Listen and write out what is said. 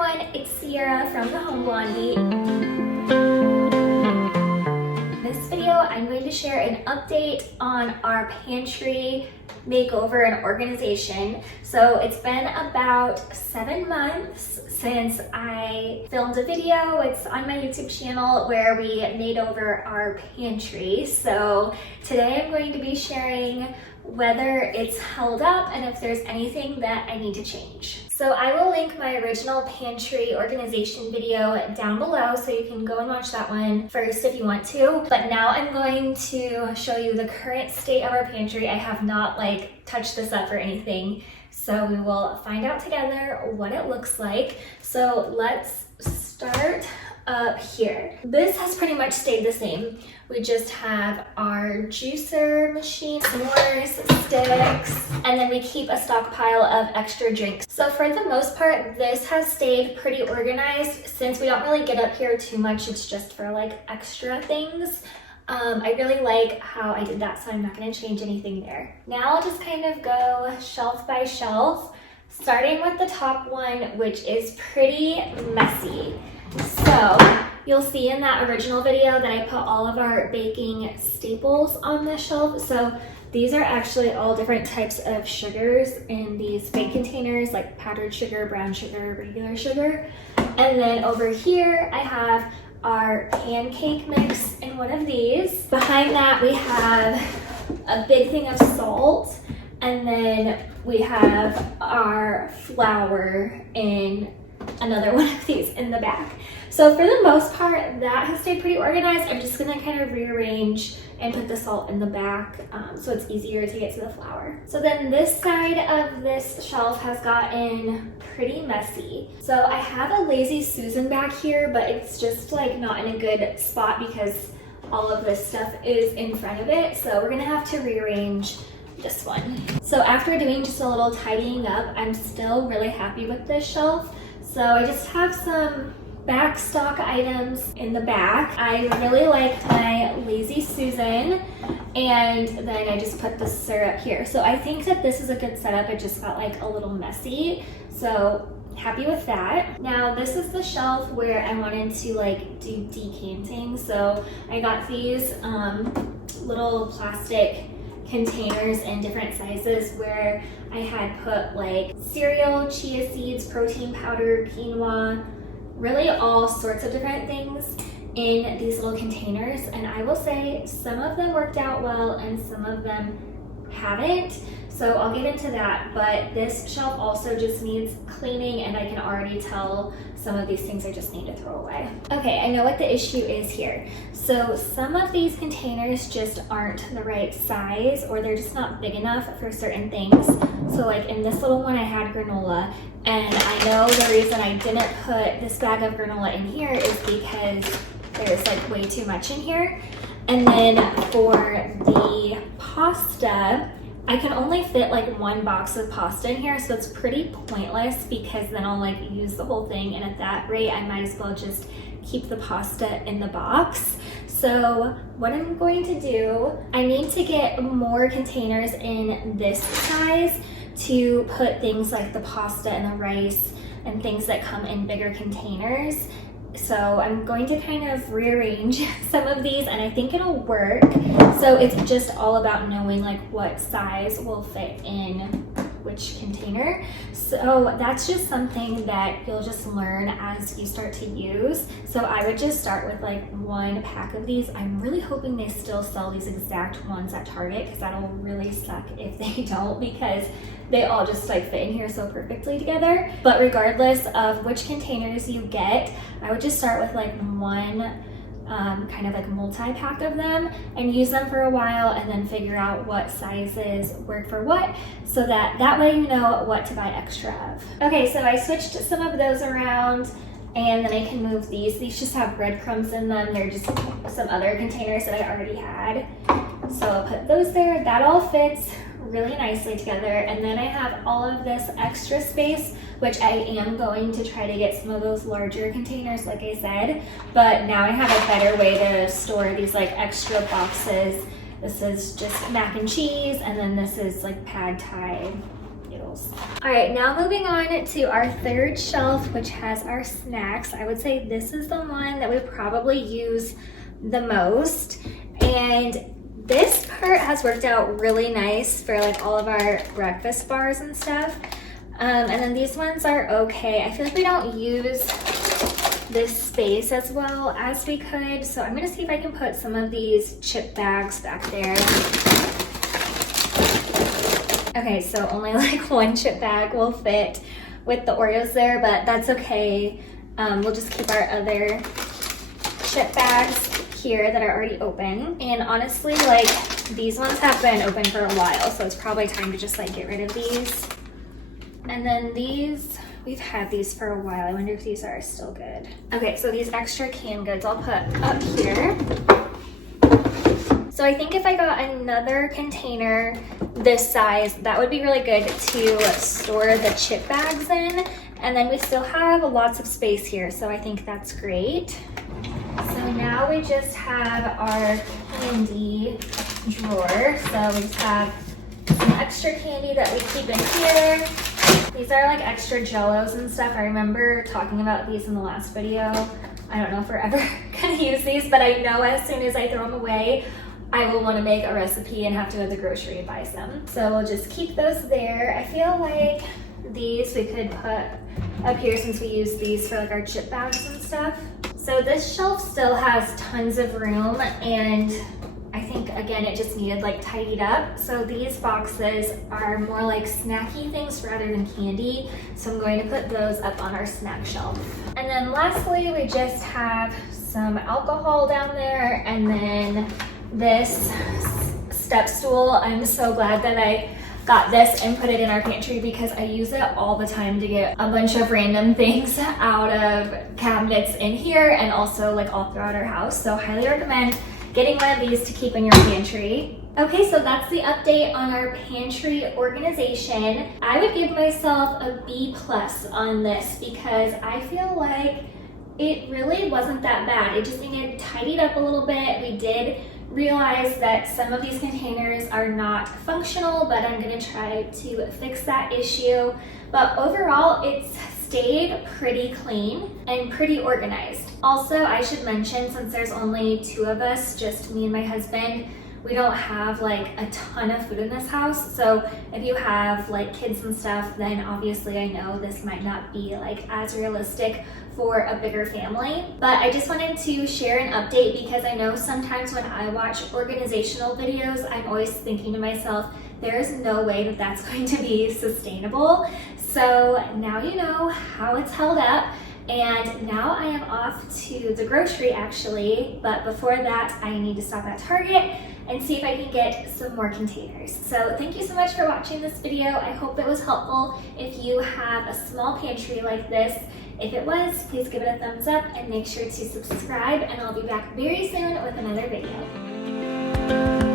everyone, it's Sierra from the Home Blondie. In this video, I'm going to share an update on our pantry makeover and organization. So it's been about 7 months since I filmed a video. It's on my YouTube channel where we made over our pantry. So today I'm going to be sharing whether it's held up and if there's anything that I need to change. So I will link my original pantry organization video down below so you can go and watch that one first if you want to. But now I'm going to show you the current state of our pantry. I have not touched this up or anything. So we will find out together what it looks like. So let's start up here. This has pretty much stayed the same. We just have our juicer machine, s'mores, sticks, and then we keep a stockpile of extra drinks. So for the most part, this has stayed pretty organized since we don't really get up here too much. It's just for extra things. I really like how I did that, so I'm not going to change anything there. Now I'll just kind of go shelf by shelf, starting with the top one, which is pretty messy. So you'll see in that original video that I put all of our baking staples on the shelf. So these are actually all different types of sugars in these bake containers, like powdered sugar, brown sugar, regular sugar. And then over here I have our pancake mix in one of these. Behind that we have a big thing of salt, and then we have our flour in another one of these in the back. So for the most part, that has stayed pretty organized. I'm just gonna kind of rearrange and put the salt in the back so it's easier to get to the flour. So then this side of this shelf has gotten pretty messy. So I have a Lazy Susan back here, but it's just not in a good spot because all of this stuff is in front of it. So we're gonna have to rearrange this one. So after doing just a little tidying up, I'm still really happy with this shelf. So I just have some back stock items in the back. I really like my Lazy Susan, and then I just put the syrup here. So I think that this is a good setup. It just got a little messy. So happy with that. Now this is the shelf where I wanted to do decanting. So I got these little plastic containers in different sizes where I had put cereal, chia seeds, protein powder, quinoa, really all sorts of different things in these little containers. And I will say some of them worked out well and some of them haven't. So I'll get into that, but this shelf also just needs cleaning, and I can already tell some of these things I just need to throw away. Okay, I know what the issue is here. So some of these containers just aren't the right size, or they're just not big enough for certain things. So in this little one I had granola, and I know the reason I didn't put this bag of granola in here is because there's way too much in here. And then for the pasta, I can only fit one box of pasta in here, so it's pretty pointless because then I'll use the whole thing, and at that rate I might as well just keep the pasta in the box. So what I'm going to do, I need to get more containers in this size to put things like the pasta and the rice and things that come in bigger containers. So I'm going to kind of rearrange some of these, and I think it'll work. So it's just all about knowing what size will fit in which container. So that's just something that you'll just learn as you start to use. So I would just start with one pack of these. I'm really hoping they still sell these exact ones at Target, because that'll really suck if they don't, because they all just fit in here so perfectly together. But regardless of which containers you get, I would just start with one kind of multi-pack of them and use them for a while, and then figure out what sizes work for what, so that way you know what to buy extra of. Okay, so I switched some of those around, and then I can move these. These just have breadcrumbs in them. They're just some other containers that I already had. So I'll put those there. That all fits really nicely together. And then I have all of this extra space, which I am going to try to get some of those larger containers, like I said, but now I have a better way to store these extra boxes. This is just mac and cheese, and then this is pad thai noodles. All right, now moving on to our third shelf, which has our snacks. I would say this is the one that we probably use the most. And this part has worked out really nice for like all of our breakfast bars and stuff. And then these ones are okay. I feel like we don't use this space as well as we could. So I'm gonna see if I can put some of these chip bags back there. Okay, so only like one chip bag will fit with the Oreos there, but that's okay. We'll just keep our other chip bags here that are already open. And honestly, like these ones have been open for a while, so it's probably time to just like get rid of these. And then these, we've had these for a while. I wonder if these are still good. Okay, so these extra canned goods I'll put up here. So I think if I got another container this size, that would be really good to store the chip bags in. And then we still have lots of space here, so I think that's great. So now we just have our candy drawer. So we just have some extra candy that we keep in here. These are like extra Jellos and stuff. I remember talking about these in the last video. I don't know if we're ever gonna use these, but I know as soon as I throw them away, I will want to make a recipe and have to go to the grocery and buy some. So we'll just keep those there. I feel like these we could put up here since we use these for like our chip bags and stuff. So this shelf still has tons of room, and I think again it just needed like tidied up. So these boxes are more like snacky things rather than candy. So I'm going to put those up on our snack shelf. And then lastly, we just have some alcohol down there, and then this step stool. I'm so glad that I got this and put it in our pantry because I use it all the time to get a bunch of random things out of cabinets in here and also like all throughout our house. So highly recommend getting one of these to keep in your pantry. Okay, so that's the update on our pantry organization. I would give myself a B+ on this because I feel like it really wasn't that bad. It just needed tidied up a little bit. We did realize that some of these containers are not functional, but I'm gonna try to fix that issue. But overall, it's stayed pretty clean and pretty organized. Also, I should mention, since there's only 2 of us, just me and my husband, we don't have like a ton of food in this house. So if you have like kids and stuff, then obviously I know this might not be like as realistic for a bigger family. But I just wanted to share an update because I know sometimes when I watch organizational videos, I'm always thinking to myself, there's no way that that's going to be sustainable. So now you know how it's held up. And now I am off to the grocery actually, but before that I need to stop at Target and see if I can get some more containers. So thank you so much for watching this video. I hope it was helpful. If you have a small pantry like this, if it was, please give it a thumbs up and make sure to subscribe, and I'll be back very soon with another video.